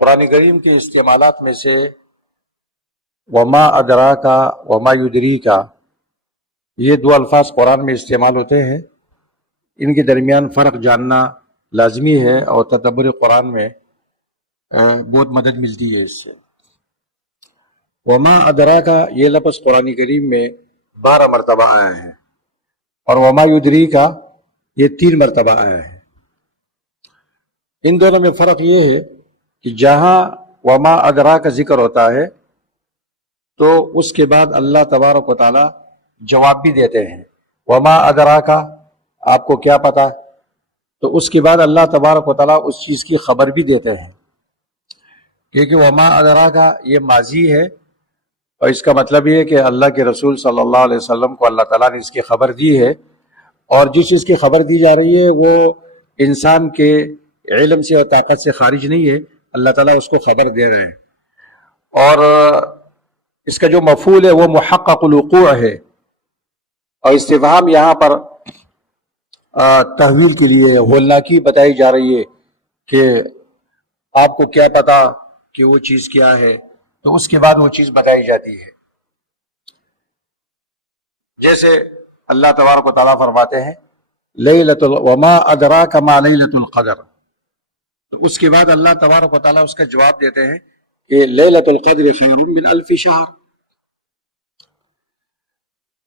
قرآن کریم کے استعمالات میں سے وما ادراکا وما یدریکا، یہ دو الفاظ قرآن میں استعمال ہوتے ہیں، ان کے درمیان فرق جاننا لازمی ہے، اور تدبر قرآن میں بہت مدد ملتی ہے اس سے۔ وما ادراکا یہ لفظ قرآن کریم میں 12 مرتبہ آیا ہے، اور وما یدریکا یہ 3 مرتبہ آیا ہے۔ ان دونوں میں فرق یہ ہے کہ جہاں وما ادراکا ذکر ہوتا ہے تو اس کے بعد اللہ تبارک و تعالی جواب بھی دیتے ہیں، وما ادراکا آپ کو کیا پتا، تو اس کے بعد اللہ تبارک و تعالی اس چیز کی خبر بھی دیتے ہیں، کیونکہ وما ادراکا یہ ماضی ہے، اور اس کا مطلب یہ ہے کہ اللہ کے رسول صلی اللہ علیہ وسلم کو اللہ تعالیٰ نے اس کی خبر دی ہے، اور جس چیز کی خبر دی جا رہی ہے وہ انسان کے علم سے اور طاقت سے خارج نہیں ہے، اللہ تعالیٰ اس کو خبر دے رہے ہیں، اور اس کا جو مفعول ہے وہ محقق الوقوع ہے، اور استفہام یہاں پر تحویل کے لیے ہولناکی بتائی جا رہی ہے کہ آپ کو کیا پتا کہ وہ چیز کیا ہے، تو اس کے بعد وہ چیز بتائی جاتی ہے۔ جیسے اللہ تبارک و تعالیٰ فرماتے ہیں وما ادراک ما لیلۃ القدر، تو اس کے بعد اللہ تبارک و تعالیٰ اس کا جواب دیتے ہیں کہ لیلۃ القدر خیر من الف شہر۔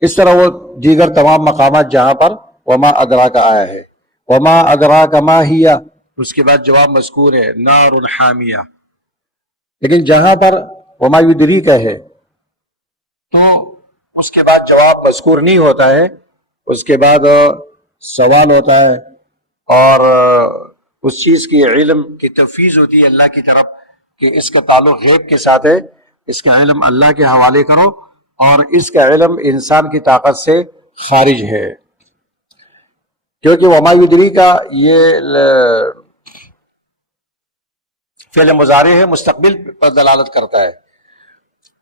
اس طرح وہ دیگر تمام مقامات جہاں پر وما ادراک آیا ہے، وما ادراک ما ہی، اس کے بعد جواب مذکور ہے نار حامیہ، لیکن جہاں پر وما یدریک ہے تو اس کے بعد جواب مذکور نہیں ہوتا ہے، اس کے بعد سوال ہوتا ہے، اور اس چیز کی علم کی تفویض ہوتی ہے اللہ کی طرف کہ اس کا تعلق غیب کے ساتھ ہے، اس کا علم اللہ کے حوالے کرو، اور اس کا علم انسان کی طاقت سے خارج ہے، کیونکہ وما یدریک یہ فعل مضارع ہے، مستقبل پر دلالت کرتا ہے،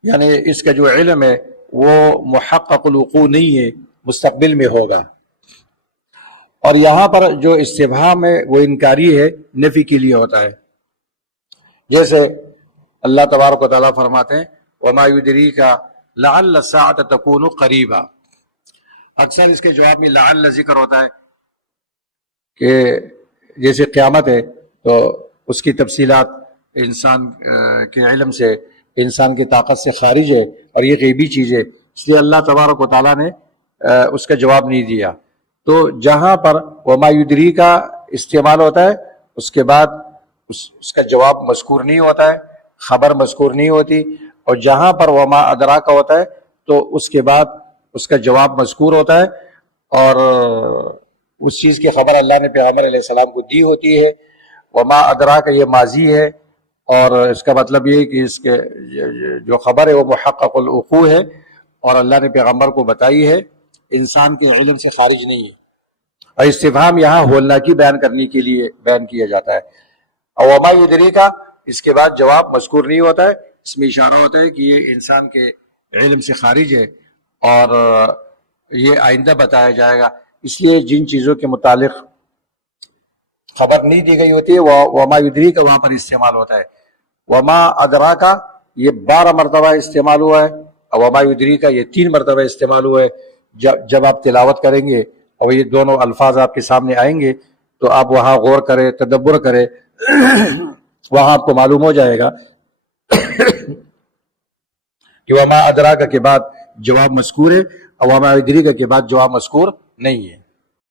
یعنی اس کا جو علم ہے وہ محقق الوقوع نہیں ہے، مستقبل میں ہوگا۔ اور یہاں پر جو استفہام ہے وہ انکاری ہے، نفی کے لیے ہوتا ہے، جیسے اللہ تبارک و تعالیٰ فرماتے ہیں وما یدریک لعل الساعة تکون قریبا، اکثر اس کے جواب میں لعل ذکر ہوتا ہے کہ جیسے قیامت ہے تو اس کی تفصیلات انسان کے علم سے، انسان کی طاقت سے خارج ہے، اور یہ غیبی چیز ہے، اس لیے اللہ تبارک و تعالیٰ نے اس کا جواب نہیں دیا۔ تو جہاں پر وما یدریک کا استعمال ہوتا ہے اس کے بعد اس کا جواب مذکور نہیں ہوتا ہے، خبر مذکور نہیں ہوتی، اور جہاں پر وما ادراک ہوتا ہے تو اس کے بعد اس کا جواب مذکور ہوتا ہے، اور اس چیز کی خبر اللہ نے پیغمبر علیہ السلام کو دی ہوتی ہے۔ وما ادراک یہ ماضی ہے، اور اس کا مطلب یہ ہے کہ اس کے جو خبر ہے وہ محقق الوقوع ہے، اور اللہ نے پیغمبر کو بتائی ہے، انسان کے علم سے خارج نہیں ہے، اور استفہام یہاں ہولناکی بیان کرنے کے لیے بیان کیا جاتا ہے۔ اور وما یدریک اس کے بعد جواب مذکور نہیں ہوتا ہے، اس میں اشارہ ہوتا ہے کہ یہ انسان کے علم سے خارج ہے، اور یہ آئندہ بتایا جائے گا، اس لیے جن چیزوں کے متعلق خبر نہیں دی گئی ہوتی ہے وہ وما یدریک وہاں پر استعمال ہوتا ہے۔ وما ادراک یہ 12 مرتبہ استعمال ہوا ہے، اور وما یدریک یہ 3 مرتبہ استعمال ہوا ہے۔ جب آپ تلاوت کریں گے اور یہ دونوں الفاظ آپ کے سامنے آئیں گے تو آپ وہاں غور کریں، تدبر کریں، وہاں آپ کو معلوم ہو جائے گا کہ وما ادراک کے بعد جواب مذکور ہے، اور وما یدریک کے بعد جواب مذکور نہیں ہے۔